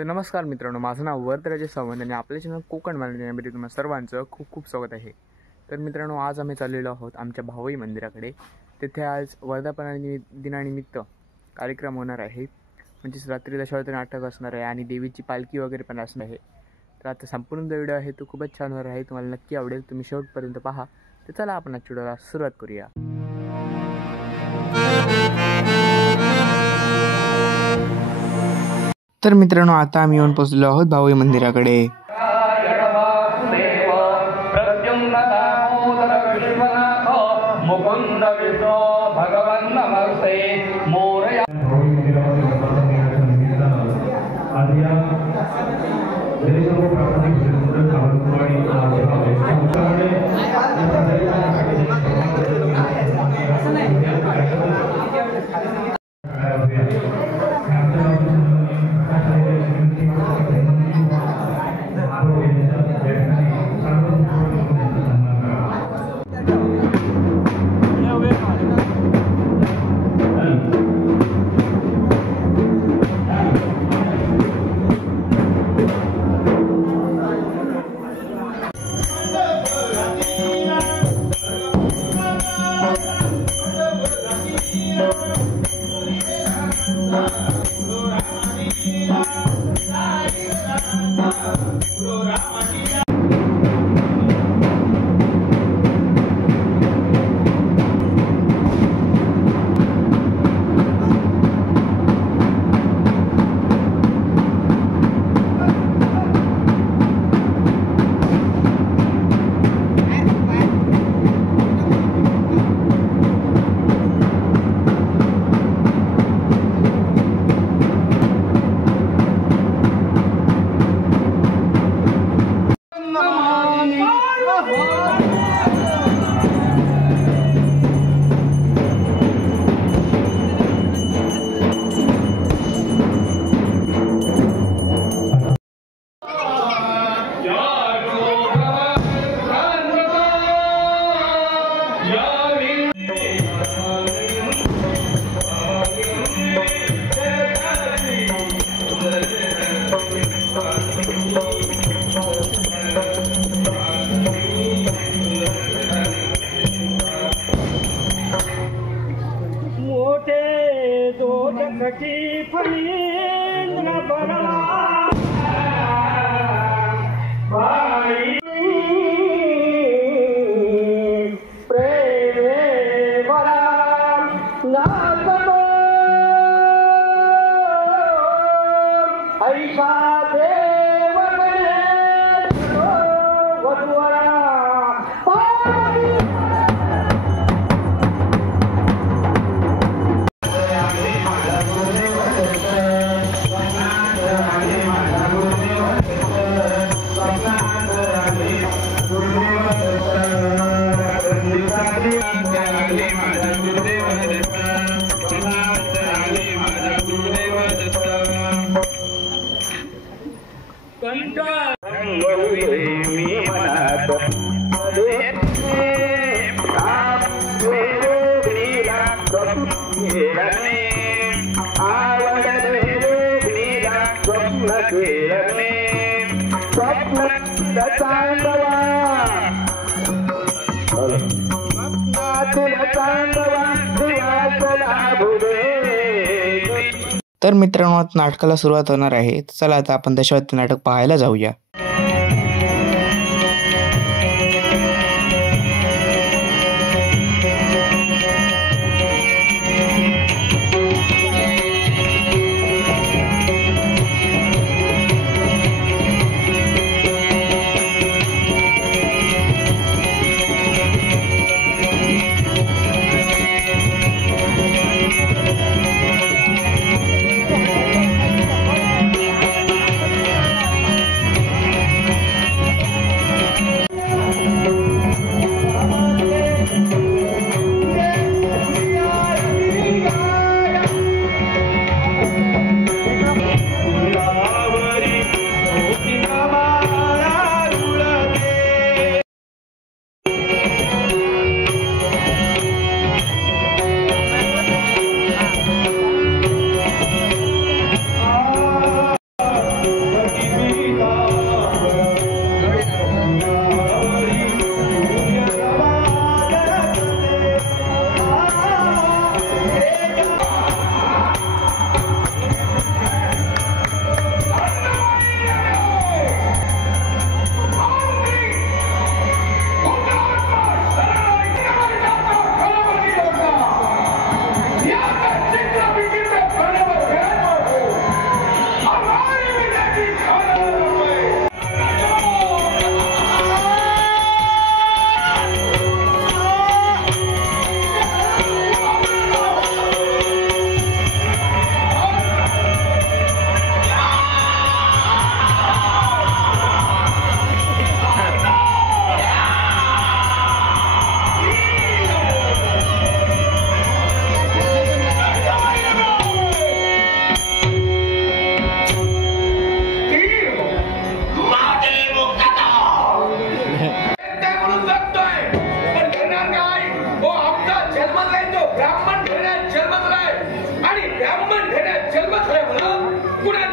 तर नमस्कार मित्रांनो, माझं नाव वरदराजे सावंत आणि आपल्या चॅनल कोकण मराठीमध्ये तुम्हा सर्वांचं खूप खूप स्वागत आहे। तर मित्रांनो, आज आम्ही चाललेलो आहोत आमच्या भावई मंदिराकडे। तिथे आज वर्धापन दिनानिमित्त कार्यक्रम होणार आहे, म्हणजेच रात्री दशावतार नाटक असणार आहे आणि देवीची पालखी वगैरे पण असणार आहे। तर आता संपूर्ण जो व्हिडिओ आहे तो खूपच छान होणार आहे, तुम्हाला नक्की आवडेल, तुम्ही शेवटपर्यंत पहा। तर चला आपण आजच्या व्हिडिओला सुरुवात करूया। तर मित्रांनो, आता आम्ही येऊन पोहोचलो आहोत भावई मंदिराकडे। तर मित्रांनो, नाटकाला सुरुवात होणार आहे। चला आता आपण दशावतार नाटक पाहायला जाऊया।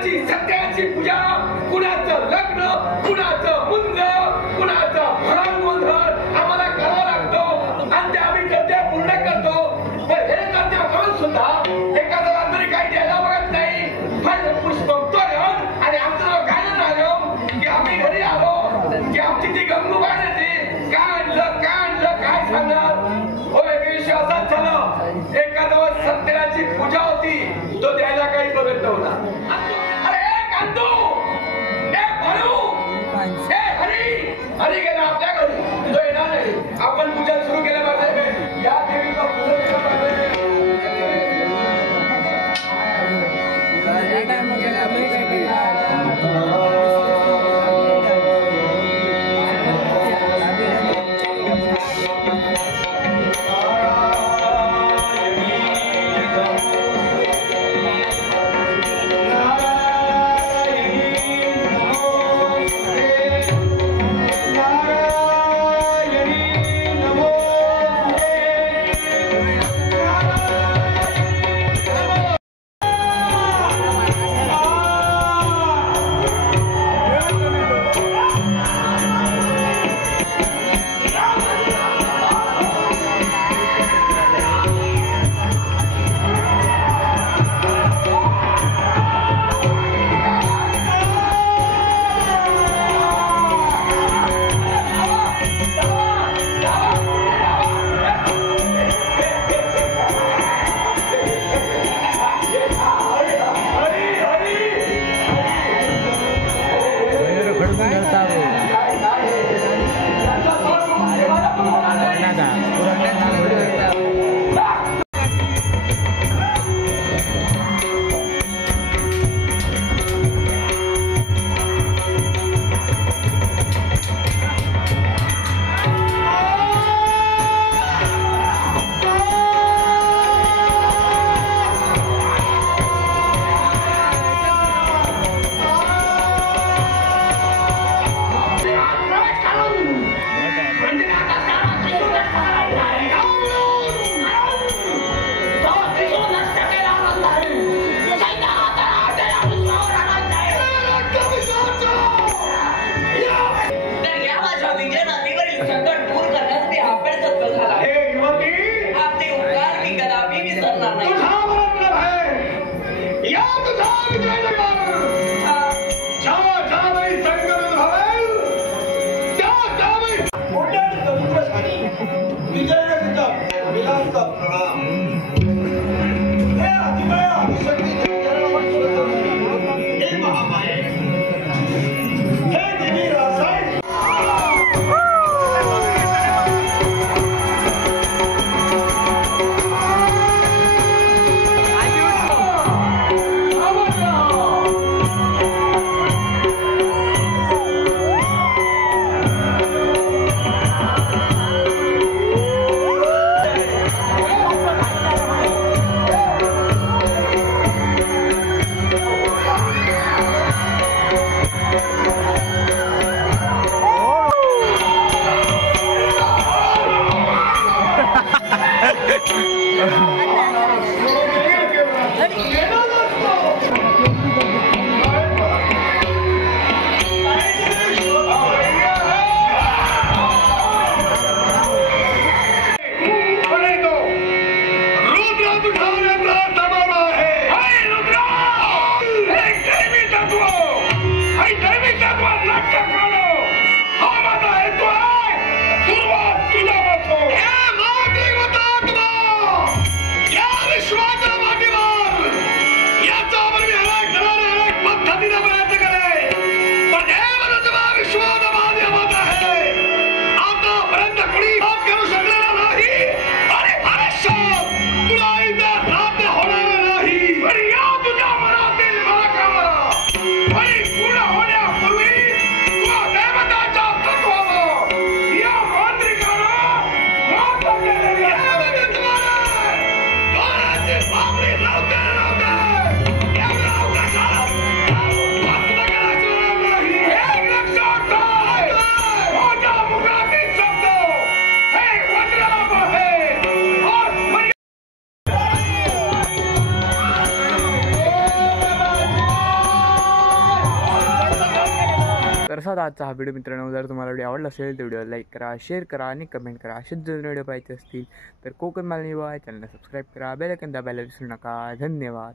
कुणाची सत्याची पूजा, कुणाचं लग्न, कुणाचं मुंज, कुणाचं भरण गोंधळ आम्हाला करावं लागतो आणि ते आम्ही कर्तव्य पूर्ण करतो. पण हे कर्तव्य करून सुद्धा एखाद्याला तरी काही द्यायला बघत नाही. माझं पुष्प तोरण आणि आमचं गाणं राहिलं की आम्ही घरी आलो की आमची ती गंगू काय येते, काय आणलं काय सांगणार. हो एक विश्वासात झालं एखाद्या सत्याची पूजा होती तो द्यायला काही बघत नव्हता. अरे कांदू, ए भरू, ए हरी गेला आपल्या घरी, तो येणार नाही. आपण पूजा सुरू केल्या पाहिजे. या देवीला पूजन केलं पाहिजे. असा होता आजचा हा व्हिडिओ मित्रांनो. जर तुम्हाला व्हिडिओ आवडला असेल तर व्हिडिओ लाईक करा, शेअर करा आणि कमेंट करा. असेच जर व्हिडिओ पाहिजे असतील तर कोकण मालनी चॅनलला सबस्क्राईब करा, बेल आयकॉन दाबायला विसरू नका. धन्यवाद.